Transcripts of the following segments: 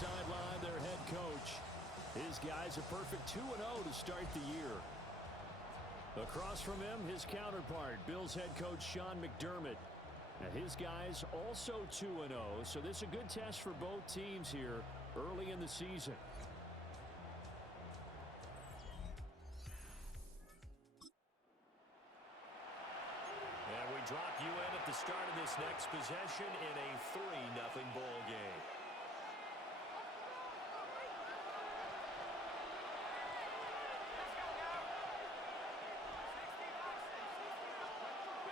sideline, their head coach. His guys a perfect 2-0 to start the year. Across from him, his counterpart, Bills head coach Sean McDermott. And his guys also 2-0, so this is a good test for both teams here early in the season. And we drop you in at the start of this next possession in a 3-0 ball game.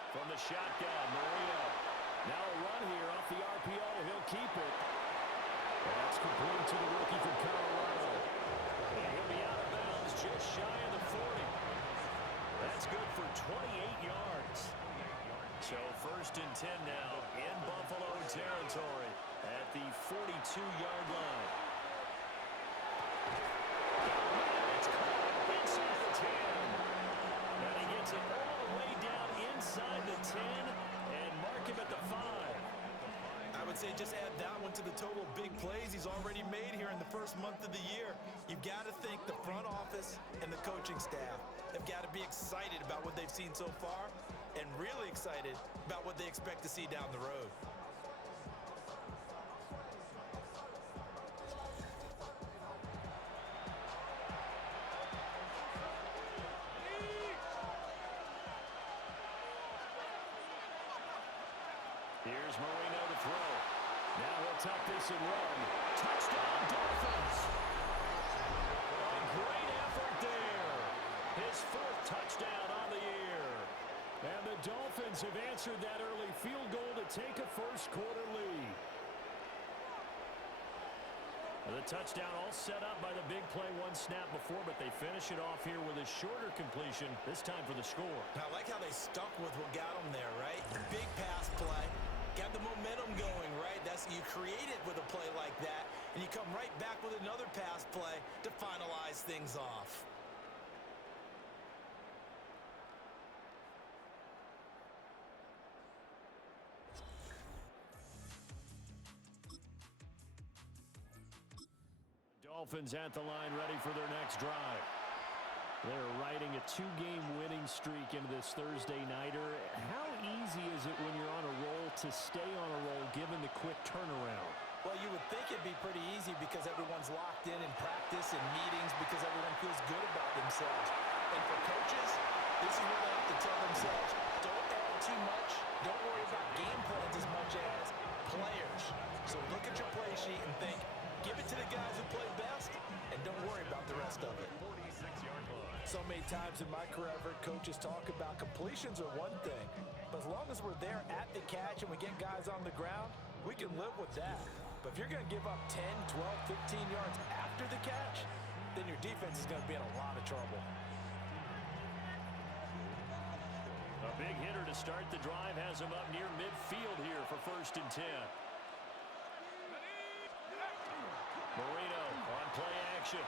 From the shotgun, Marino. Now a run here off the RPO. He'll keep it. That's complete to the rookie from Colorado. And he'll be out of bounds just shy of the 40. That's good for 28 yards. So 1st and 10 now in Buffalo territory at the 42-yard line. It's caught inside the 10. And he gets it all the way down inside the 10 and mark him at the 5. I would say just add that one to the total big plays he's already made here in the first month of the year. You've got to think the front office and the coaching staff have got to be excited about what they've seen so far and really excited about what they expect to see down the road. Here's Marino to throw. Now he'll tuck this and run. Touchdown, Dolphins! A great effort there. His 4th touchdown on the year. And the Dolphins have answered that early field goal to take a first-quarter lead. The touchdown all set up by the big play one snap before, but they finish it off here with a shorter completion, this time for the score. I like how they stuck with what got them there, right? The big pass play. Got the momentum going, right? You create it with a play like that, and you come right back with another pass play to finalize things off. Dolphins at the line, ready for their next drive. They're riding a 2-game winning streak into this Thursday nighter. How easy is it when you're on a roll to stay on a roll given the quick turnaround? Well, you would think it'd be pretty easy because everyone's locked in practice and meetings because everyone feels good about themselves. And for coaches, this is where they have to tell themselves, don't add too much. Don't worry about game plans as much as players. So look at your play sheet and think, give it to the guys who play best, and don't worry about the rest of it. So many times in my career, I've heard coaches talk about completions are one thing, but as long as we're there at the catch and we get guys on the ground, we can live with that. But if you're going to give up 10, 12, 15 yards after the catch, then your defense is going to be in a lot of trouble. A big hitter to start the drive has him up near midfield here for 1st and 10. Marino on play action.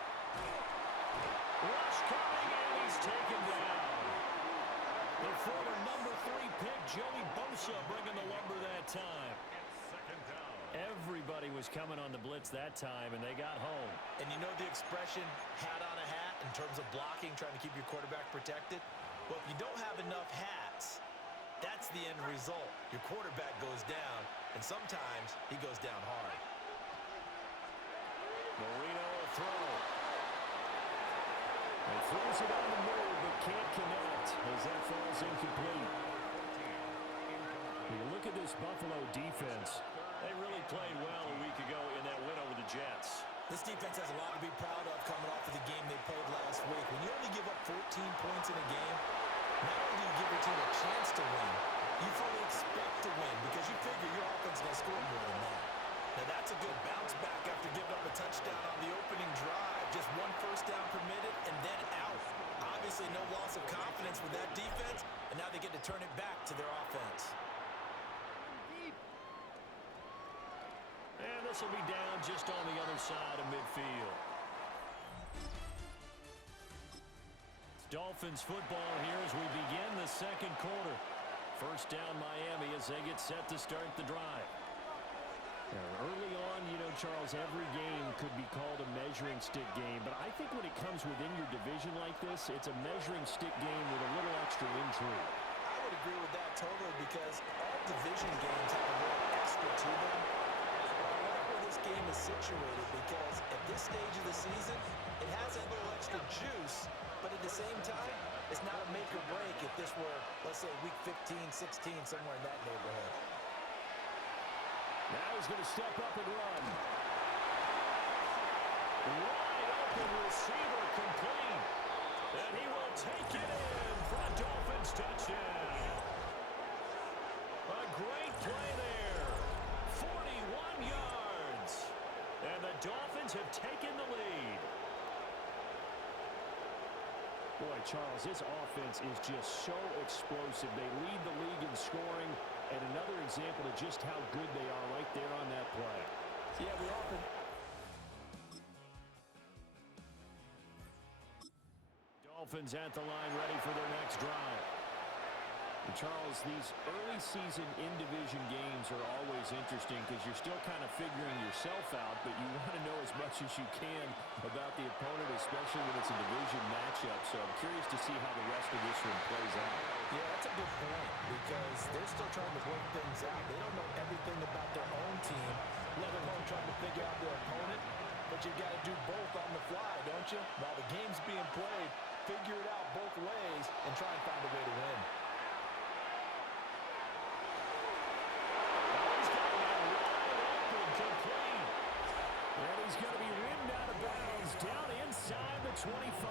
Rush coming, and he's taken down. The former number 3 pick, Joey Bosa, bringing the lumber that time. Everybody was coming on the blitz that time, and they got home. And you know the expression, hat on a hat, in terms of blocking, trying to keep your quarterback protected? Well, if you don't have enough hats, that's the end result. Your quarterback goes down, and sometimes he goes down hard. Marino will throw. He throws it on the move, but can't connect as that falls incomplete. You look at this Buffalo defense. They really played well a week ago in that win over the Jets. This defense has a lot to be proud of coming off of the game they played last week. When you only give up 14 points in a game, not only do you give your team a chance to win, you fully expect to win because you figure your offense is going to score more than that. Now that's a good bounce back after giving up a touchdown on the opening drive. Just 1 first down permitted and then out. Obviously no loss of confidence with that defense, and now they get to turn it back to their offense. And this will be down just on the other side of midfield. Dolphins football here as we begin the 2nd quarter. First down Miami as they get set to start the drive. Now, early on, Charles, every game could be called a measuring stick game, but I think when it comes within your division like this, it's a measuring stick game with a little extra intrigue. I would agree with that totally because all division games have a little extra to them. I like where this game is situated because at this stage of the season, it has a little extra juice, but at the same time, it's not a make or break if this were, let's say, week 15, 16, somewhere in that neighborhood. Now he's going to step up and run. Wide open receiver complete. And he will take it in for a Dolphins touchdown. A great play there. 41 yards. And the Dolphins have taken the lead. Boy, Charles, this offense is just so explosive. They lead the league in scoring, and another example of just how good they are right there on that play. Yeah, we often... Dolphins at the line, ready for their next drive. And Charles, these early season in-division games are always interesting because you're still kind of figuring yourself out, but you want to know as much as you can about the opponent, especially when it's a division matchup. So I'm curious to see how the rest of this one plays out. Yeah, that's a good point because they're still trying to work things out. They don't know everything about their own team, let alone trying to figure out their opponent. But you've got to do both on the fly, don't you? While the game's being played, figure it out both ways and try and find a way to win. And he's going to be rimmed out of bounds down inside the 25.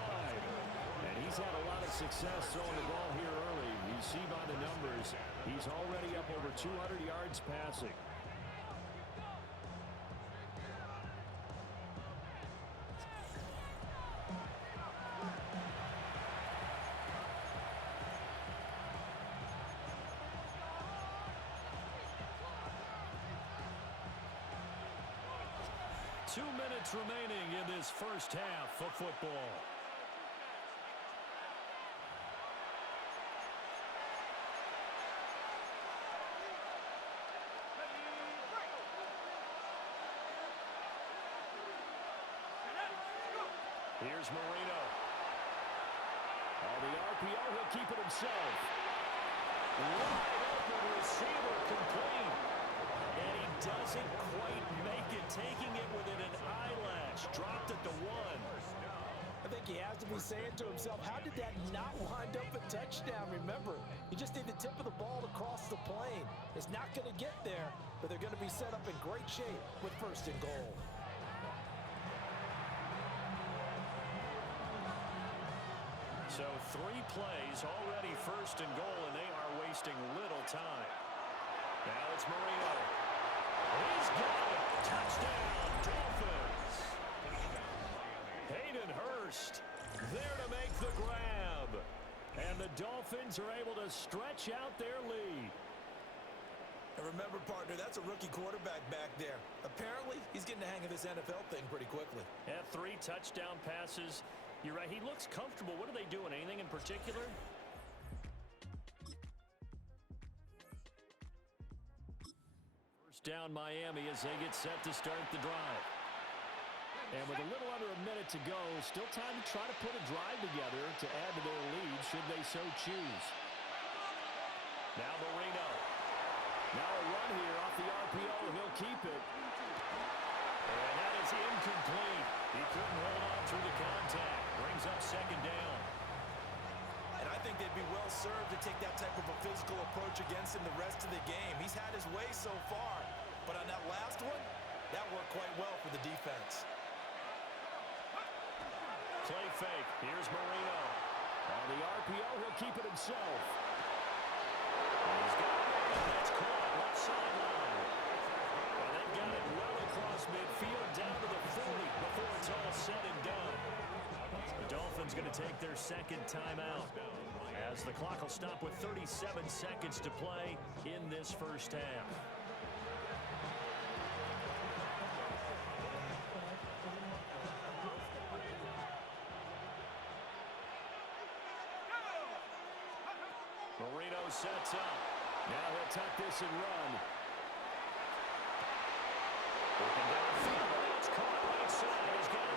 And he's had a lot of success throwing the ball here early. You see by the numbers, he's already up over 200 yards passing. Two minutes remaining in this first half of football. Here's Marino. On the RPO, he'll keep it himself. Wide open receiver complete. And he doesn't quite make it, taking it within an eyelash. Dropped at the 1. I think he has to be saying to himself, how did that not wind up a touchdown? Remember, you just need the tip of the ball to cross the plane. It's not going to get there, but they're going to be set up in great shape with first and goal. So 3 plays already first and goal, and they are wasting little time. Now it's Marino. He's got it. Touchdown, Dolphins. Hayden Hurst there to make the grab. And the Dolphins are able to stretch out their lead. And remember, partner, that's a rookie quarterback back there. Apparently, he's getting the hang of this NFL thing pretty quickly. Yeah, 3 touchdown passes. You're right, he looks comfortable. What are they doing? Anything in particular? First down Miami as they get set to start the drive. And with a little under a minute to go, still time to try to put a drive together to add to their lead should they so choose. Now Marino. Now a run here off the RPO. He'll keep it. And that is incomplete. He couldn't hold on through the contact. Brings up second down. And I think they'd be well served to take that type of a physical approach against him the rest of the game. He's had his way so far, but on that last one, that worked quite well for the defense. Play fake. Here's Marino. On the RPO, he'll keep it himself. And he's got it. That's caught left sideline. And they've got it well across midfield down to the 40 before it's all said and done. The Dolphins going to take their second timeout as the clock will stop with 37 seconds to play in this first half. Marino sets up. Now he'll tuck this and run. Working downfield.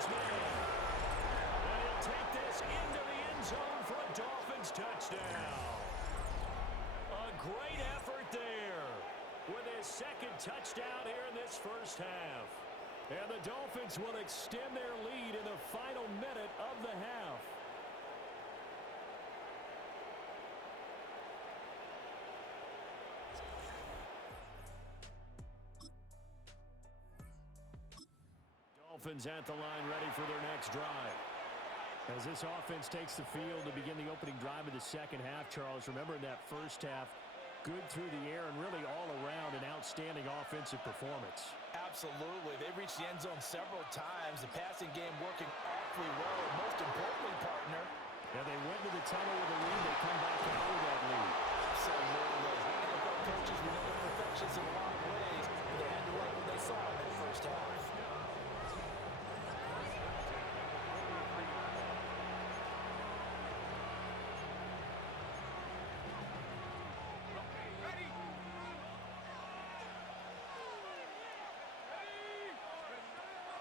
his man. And he'll take this into the end zone for a Dolphins touchdown. A great effort there with his second touchdown here in this first half. And the Dolphins will extend their lead in the final minute of the half. Dolphins at the line, ready for their next drive. As this offense takes the field to begin the opening drive of the second half, Charles, remember in that first half, good through the air and really all around an outstanding offensive performance. Absolutely. They've reached the end zone several times. The passing game working awfully well. And most importantly, partner. Yeah, they went to the tunnel with a lead. They come back out with that lead. Absolutely. NFL coaches, we know they're perfectionists in a lot of ways, but they had to like what they saw in that first half.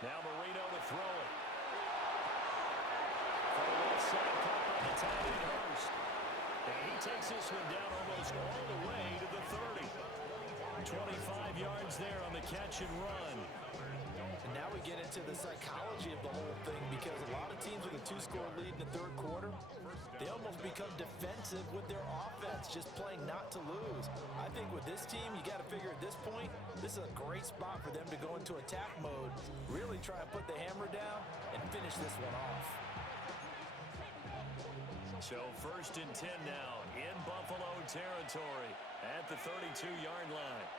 Now Marino to throw it. For the left side, caught by the tight end Hurst. And he takes this one down almost all the way to the 30. 25 yards there on the catch and run. And now we get into the psychology of the whole thing, because a lot of teams with a two-score lead in the third quarter, they almost become defensive with their offense, just playing not to lose. I think with this team, you got to figure at this point, this is a great spot for them to go into attack mode, really try and put the hammer down and finish this one off. So 1st and 10 now in Buffalo territory at the 32-yard line.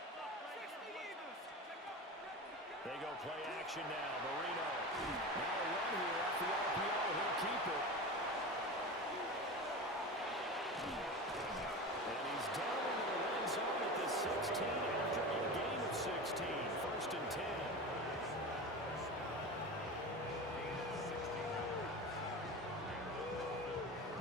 They go play action now. Marino. Now a run here off the RPO. He'll keep it. And he's down into the red zone at the 16 after a gain of 16. 1st and 10.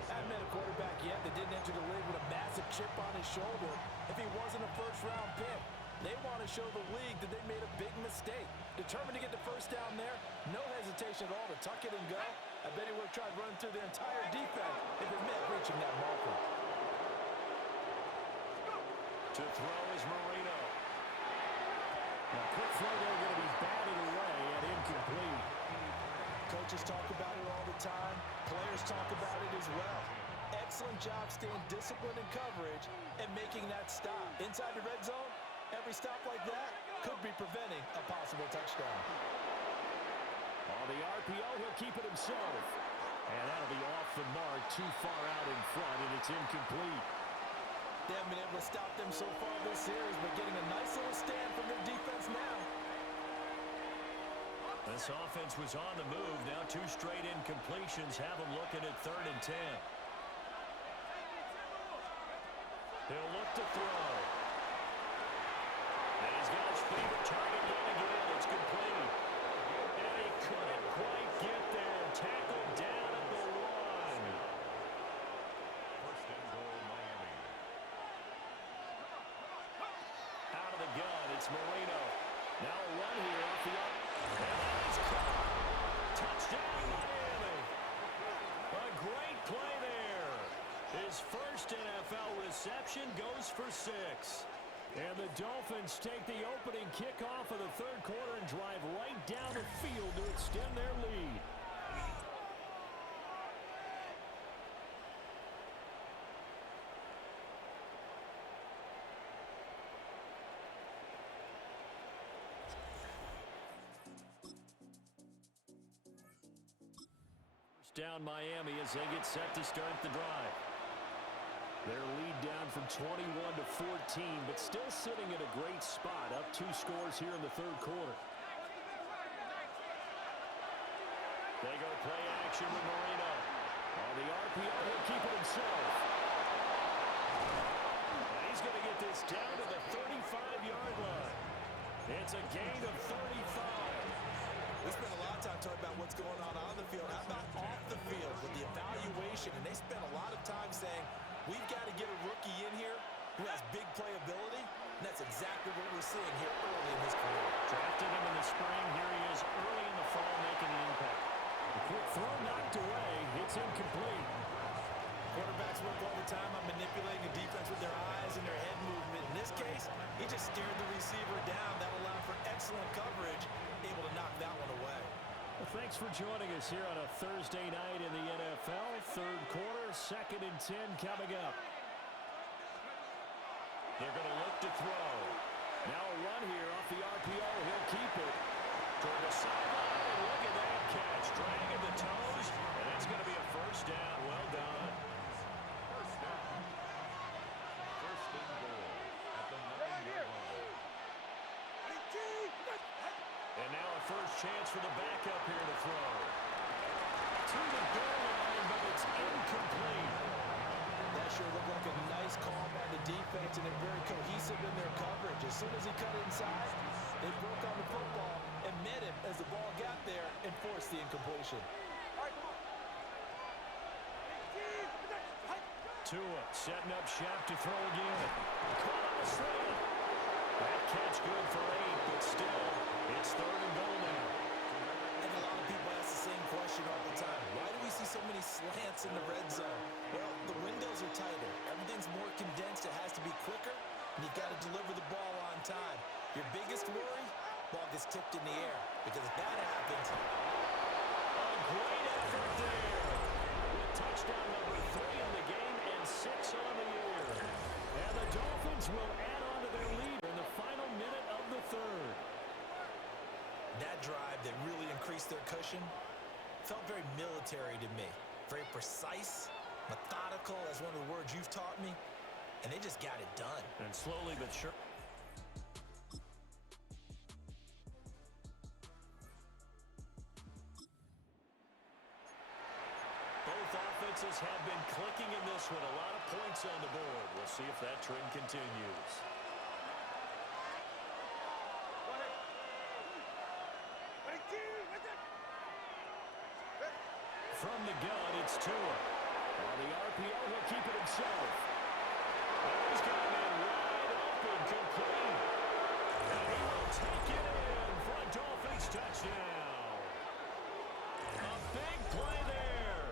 Haven't met a quarterback yet that didn't enter the league with a massive chip on his shoulder if he wasn't a first-round pick. They want to show the league that they made a big mistake. Determined to get the first down there, no hesitation at all to tuck it and go. I bet he would have tried running through the entire defense if it meant reaching that marker. To throw is Marino. Now, quick throw there, going to be batted away and incomplete. Coaches talk about it all the time. Players talk about it as well. Excellent job staying disciplined in coverage and making that stop. Inside the red zone, every stop like that could be preventing a possible touchdown. On the RPO, he'll keep it himself. And that'll be off the mark, too far out in front, and it's incomplete. They haven't been able to stop them so far this series, but getting a nice little stand from their defense now. This offense was on the move. Now 2 straight incompletions have them looking at 3rd and 10. He'll look to throw. And he's got his favorite target yet again. It's complete. And he couldn't quite get there. Tackled down at the 1. 1st and goal, Miami. Out of the gun, it's Marino. Now a run here off the up. And he's caught. Touchdown, Miami. A great play there. His first NFL reception goes for 6. And the Dolphins take the opening kickoff of the third quarter and drive right down the field to extend their lead. First down Miami as they get set to start the drive. Their lead down from 21 to 14, but still sitting in a great spot, up 2 scores here in the third quarter. They go play action with Marino. On the RPO, he'll keep it himself. And he's going to get this down to the 35-yard line. It's a gain of 35. We spent a lot of time talking about what's going on the field. How about off the field with the evaluation? And they spent a lot of time saying, we've got to get a rookie in here who has big playability, and that's exactly what we're seeing here early in his career. Drafted him in the spring. Here he is early in the fall making the impact. Thanks for joining us here on a Thursday night in the NFL. Third quarter, 2nd and 10 coming up. They're going to look to throw. Now a run here off the RPO. He'll keep it. Toward the sideline, and look at that catch. Dragging the toes, and it's going to be a first down. Well done. First down. First and goal at the 9-yard line. And now a first chance for the backup here to throw. To the goal line, but it's incomplete. That sure looked like a nice call by the defense, and they're very cohesive in their coverage. As soon as he got inside, they broke on the football and met him as the ball got there and forced the incompletion. Tua setting up shop to throw again. Caught on the slant. That catch good for 8, but still, it's 3rd and goal now. And a lot of people ask the same question all the time. Why do we see so many slants in the red zone? Well, the windows are tighter. Everything's more condensed. It has to be quicker, and you've got to deliver the ball on time. Your biggest worry, ball gets tipped in the air. Because if that happens... A great effort there. With touchdown number 3 in the game and 6 on the year. And the Dolphins will add on to their lead in the final minute of the 3rd. That drive that really increased their cushion felt very military to me. Very precise, methodical, that's one of the words you've taught me. And they just got it done. And slowly but sure. Both offenses have been clicking in this one. A lot of points on the board. We'll see if that trend continues. From the gun, it's Tua. On the RPO, he'll keep it himself. He's got it wide open, complete. And he will take it in for a Dolphins touchdown. A big play there.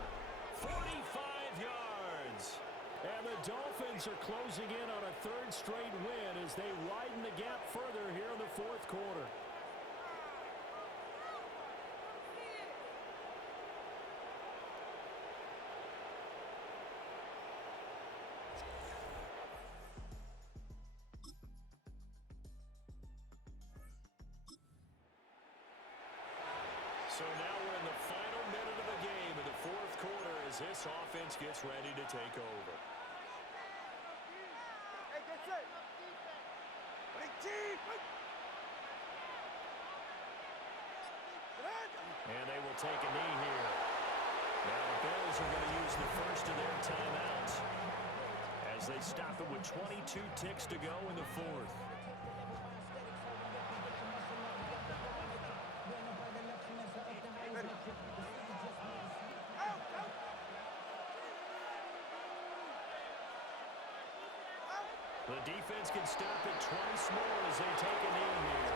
45 yards. And the Dolphins are closing in on a 3rd straight win as they widen the gap further here in the 4th quarter. So now we're in the final minute of the game in the 4th quarter as this offense gets ready to take over. And they will take a knee here. Now the Bills are going to use the first of their timeouts as they stop it with 22 ticks to go in the 4th. The defense can stop it twice more as they take a knee here.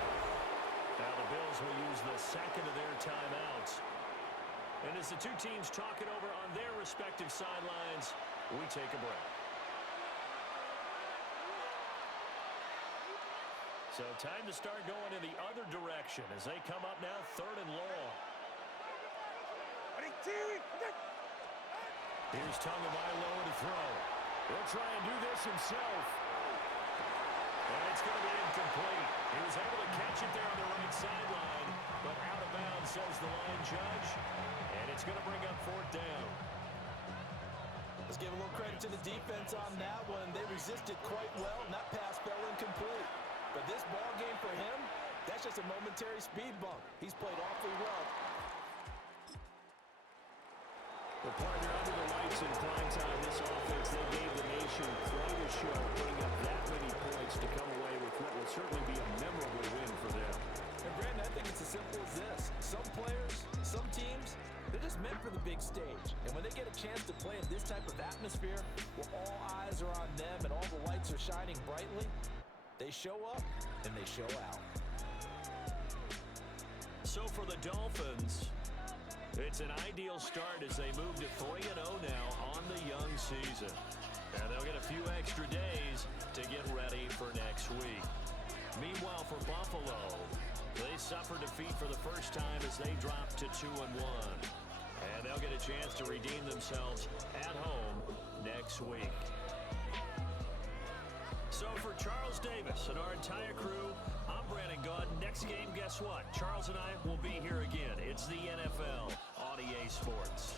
Now the Bills will use the 2nd of their timeouts. And as the two teams talk it over on their respective sidelines, we take a break. So time to start going in the other direction as they come up now 3rd and long. Here's Tagovailoa to throw. He'll try and do this himself. And it's going to be incomplete. He was able to catch it there on the right sideline, but out of bounds, says the line judge. And it's going to bring up 4th down. Let's give a little credit to the defense on that one. They resisted quite well, and that pass fell incomplete. But this ball game for him, that's just a momentary speed bump. He's played awfully well. The partner under the lights in prime time, this offense, they gave the nation quite a show, putting up that many points to come away with what will certainly be a memorable win for them. And Brandon, I think it's as simple as this. Some players, some teams, they're just meant for the big stage. And when they get a chance to play in this type of atmosphere, where all eyes are on them and all the lights are shining brightly, they show up and they show out. So for the Dolphins, it's an ideal start as they move to 3-0 now on the young season. And they'll get a few extra days to get ready for next week. Meanwhile, for Buffalo, they They suffered defeat for the first time as they dropped to 2-1. And they'll get a chance to redeem themselves at home next week. So for Charles Davis and our entire crew, I'm Brandon Gaud. Next game, guess what? Charles and I will be here again. It's the NFL on EA Sports.